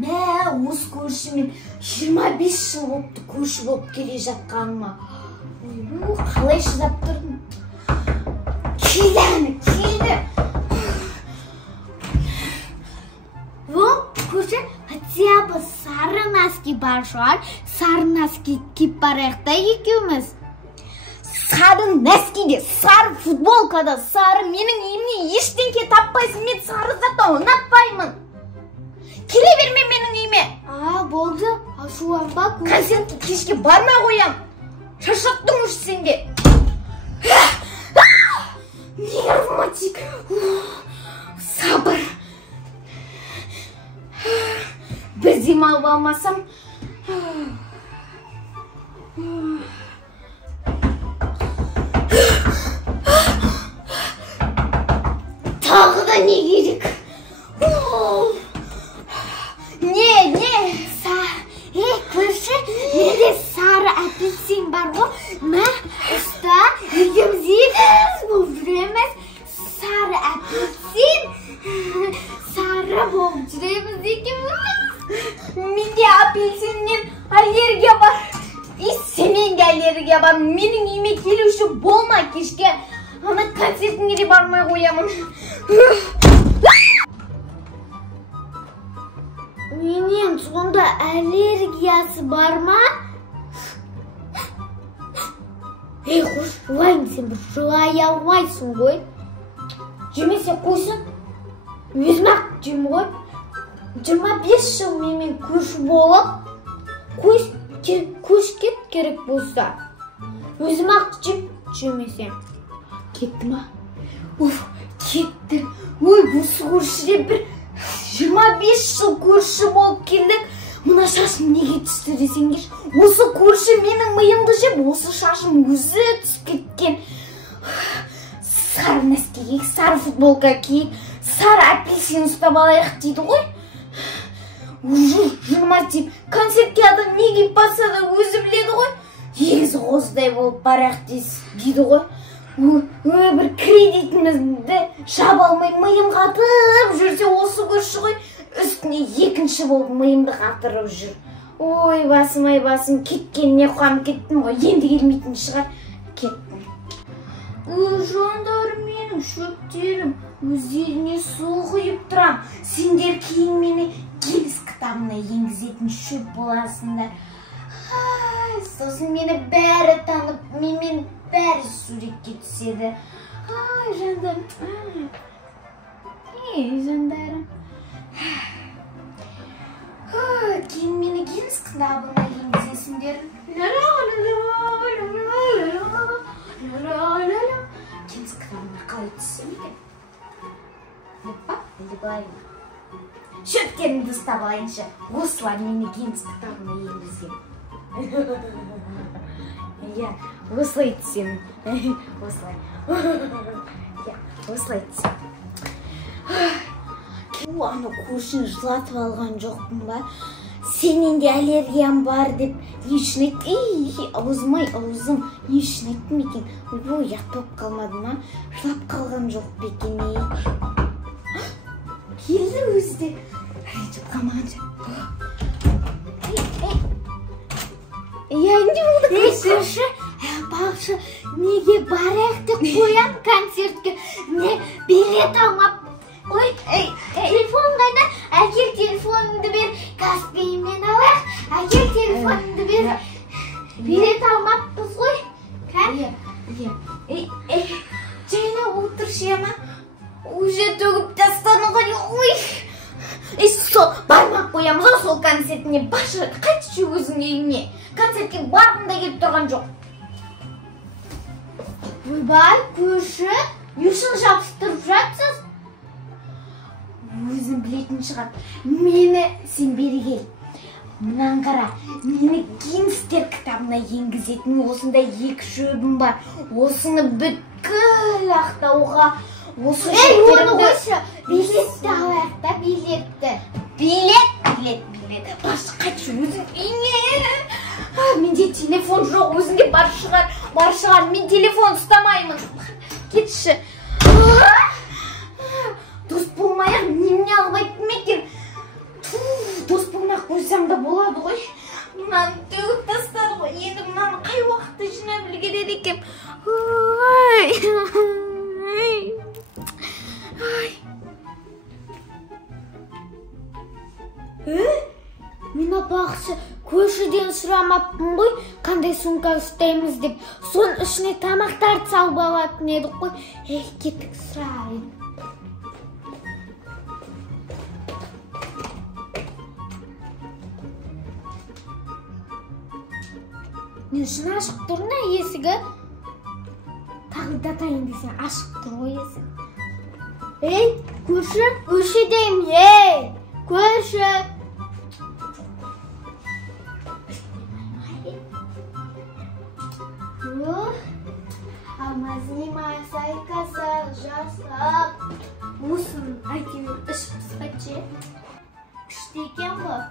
Осы көршімен 25 жыл болыпты көрші болып келе жатқаныма. Қалай шыдап тұрдым? Келді. Көрші, хотя бы сары носки бар шығар. Сары носки киіп барайық та екеуміз. Сары носкиде, сары футболкада, сары менің үйімнен ештеңке таппайсың. Мен сары затты ұнатпаймын. Келе берме менің үйіме. Болды. Ашуланба. Концертке кешке бармай қоям. Шаршаттың уж сенде. Нервыма тик. Сабыр. Бір демалып алмасам. Тағы да не керек? Көрші, менде сары апельсин бар ғой. Ұста, екеуміз болып жүреміз. Сары апельсин. Сары болып жүреміз екеуміз. Менде апельсиннен аллергия бар. Сенен де аллергия бар. Менің үйіме келуші болма, кешке ана концертіңе де бармай қоямын. Менен сонда аллергиясы бар ма? Қош, жылайын, сен бір жылай алмайсың ғой. Жемесе қойсын. Өзім-ақ жем ғой. 25 жыл менімен көрші болып, көшке керек болса. Өзім-ақ жемесем. Кетті ма? Кетті. Осы көршіде бір 25 жыл көрші болып келдік. Мұна шашым неге түсті десеңдер. Осы көрші менің миымды жеп, осы шашым өзі түсіп кеткен. Сары носки киейік, сары футболка киейік, сары апельсин ұстап алайық дейді ғой. Жырма тиіп, концертке адам не киіп баса да өзі біледі ғой. Егіз қоздай болып барайық дейді ғой. Бір кредитімізді жаба алмай миым қатып жүрсе осы көрші ғой. Үстіне екінші болып миымды қатырып жүр. Ой, басым, ай басым, кеткеніне қуанып кеттім ғой. Енді келмейтін шығар. Кеттім. Жандарым менің, шөптерім, өздеріне су құйып тұрам. Сендер кейін мені келіс кітабына енгізетін шөп боласыңдар. Сосын мені бәрі танып, менімен бәрі суретке түседі. Жандарым. Жандарым. Кейін мені келіс кітабына енгізесіңдер. Келіс кітабына қалай түсім екен? Леппа, лебай ма? Шөптерімді ұстап алайыншы. Осылар мені келіс кітабына енгізген. Осылай түсем. Осылай. Осылай түсем. Ана көршіні жылатып алған жоқпын ба? Сенен де аллергиям бар деп не үшін айтты? Аузым-ай, аузым, не үшін айттым екен? Ұяқтап қалмады ма? Жылап қалған жоқ бекен. Келді өзі де. Жоқ қалмағанша. Енді болды көрші. Бақшы, неге барайық деп қоям концертке? Не билет алмап. Ой, телефон қайда? Әкел телефоныңды бер, Каспиймен алайық. Әкел телефоныңды бер. Билет алмаппыз ғой. Жайна отыршы ема. Уже төгіп тастаны ғой. Сол бармақ қоямыз ғой сол концертіне. Башы, қайтшы өзің үйіне. Концертке барғым да келіп тұрған жоқ. Ойбай, көрші, үйшін жабыстырып жатсыз. Өзің білетін шығар. Мені сен бері кел. Мұнан қара, мені гимстер кітабына енгізетін осындай екі шөбім бар. Осыны бүткіл ақтауға. Оны қойшы, билетті алайық та, билетті. Билет. Башы, қайтшы өзің үйіне. Менде телефон жоқ, өзіңге бар шығар. Мен телефон ұстамаймын. Кетші. Дос болмайық, немене алып айттым екен? Дос қойсам да болады ғой. Мынаны төгіп тастады ғой. Енді мынаны қай уақытта жинап үлгереді екен? Мен апақшы көршіден сұрамаппын ғой, қандай сумка ұстаймыз деп. Соның ішіне тамақтарды салып алатын едік қой. Кеттік сұрайын. Не үшін ашық тұр ма есігі? Тағылдатайын десең ашық тұр ғой есігі. Көрші? Көрші деймін, көрші. Алмазима сайкасы жасап. Осыны әйтеуір іш пысқатшы. Күшті екен ғой.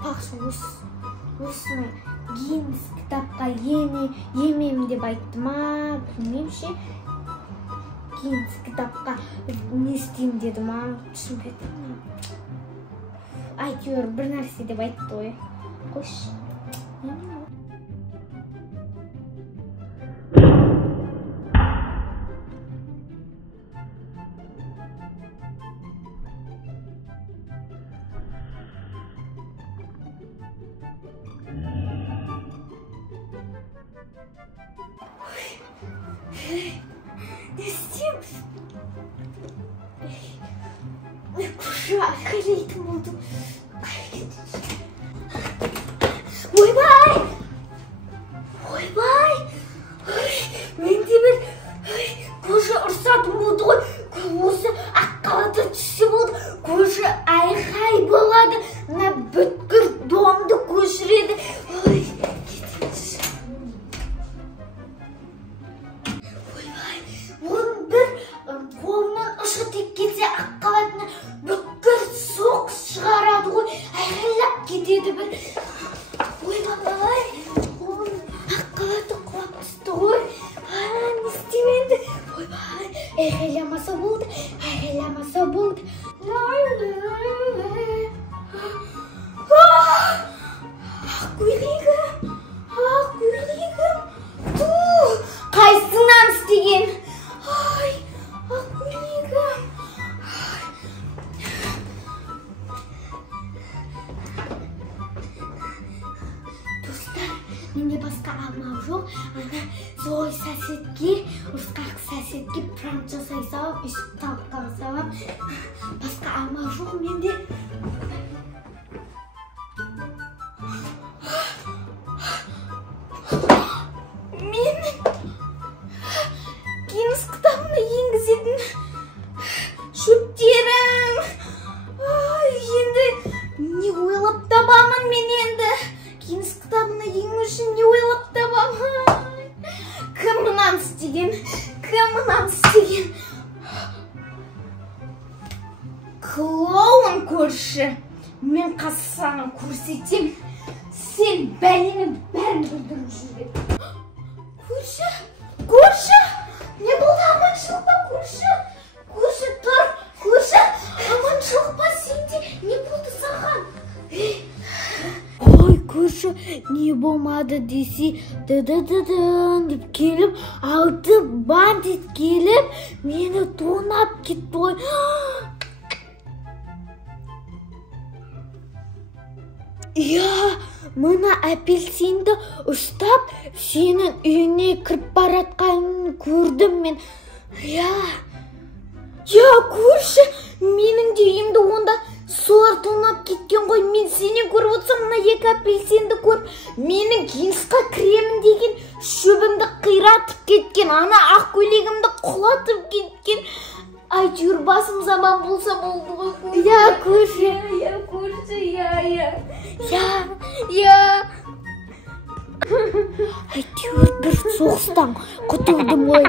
Апақшы осыны Гиннес кітапқа емем деп айтты ма? Білмеймін ше. Гиннес кітапқа не істеймін деді ма? Түсінбедім. Әйтеуір бір нәрсе деп айтты ғой. Қойшы. Не істейміз? Көрші айқайлайтын болдым. Ойбай! Менде бір көрші ұрсатын болды ғой. Осы аққалата түссе болды. Көрші айқай болады. Мына бүткір домды көшіреді. Оның бір қолынан ұшы тек кетсе аққалатына бүткір соқс шығарады ғой. Айқайлап кетеді бір. Ойбай! Аққалаты құлап түсті ғой. Не істеймін енді? Ойбай! Айқайламаса болды. Ақкөйлегім. Қайсыңнан істеген? Ақкөйлегім. Достар, менде басқа амал жоқ. Ана зой соседке, ұрысқақ соседке пранк жасай салам, үстіп талқыға салам. Басқа амал жоқ менде. Менің Гиннес кітабына енгізетін шөптерім. Енді не ойлап табамын мен енді? Гиннес кітабына енгізу үшін не ойлап табамын? Кім мынаны істеген? Клоун көрші. Мен қазір саған көрсетем. Сен бәлеңнің бәрін бүлдіріп жүрген. Көрші! Не болды, аманшылық па көрші? Көрші тұр, аманшылық па сенде? Не болды саған? Ой, көрші, не болмады десе, ды-ды-ды-дын деп келіп, алды бандит келіп, мені тонап кетті ғой. Мына апельсинді ұстап, сенің үйіне кіріп баратқанын көрдім мен. Көрші, менің де үйімді онда солар тонап кеткен ғой. Мен сенен көріп отырсам, мына екі апельсинді көріп, менің Гиннесқа кіремін деген шөбімді қиратып кеткен, ана ақкөйлегімді құлатып кеткен. Әйтеуір басым заман болса болды ғой. Көрші. Әйтеуір бір соғыстан құтылдым ғой.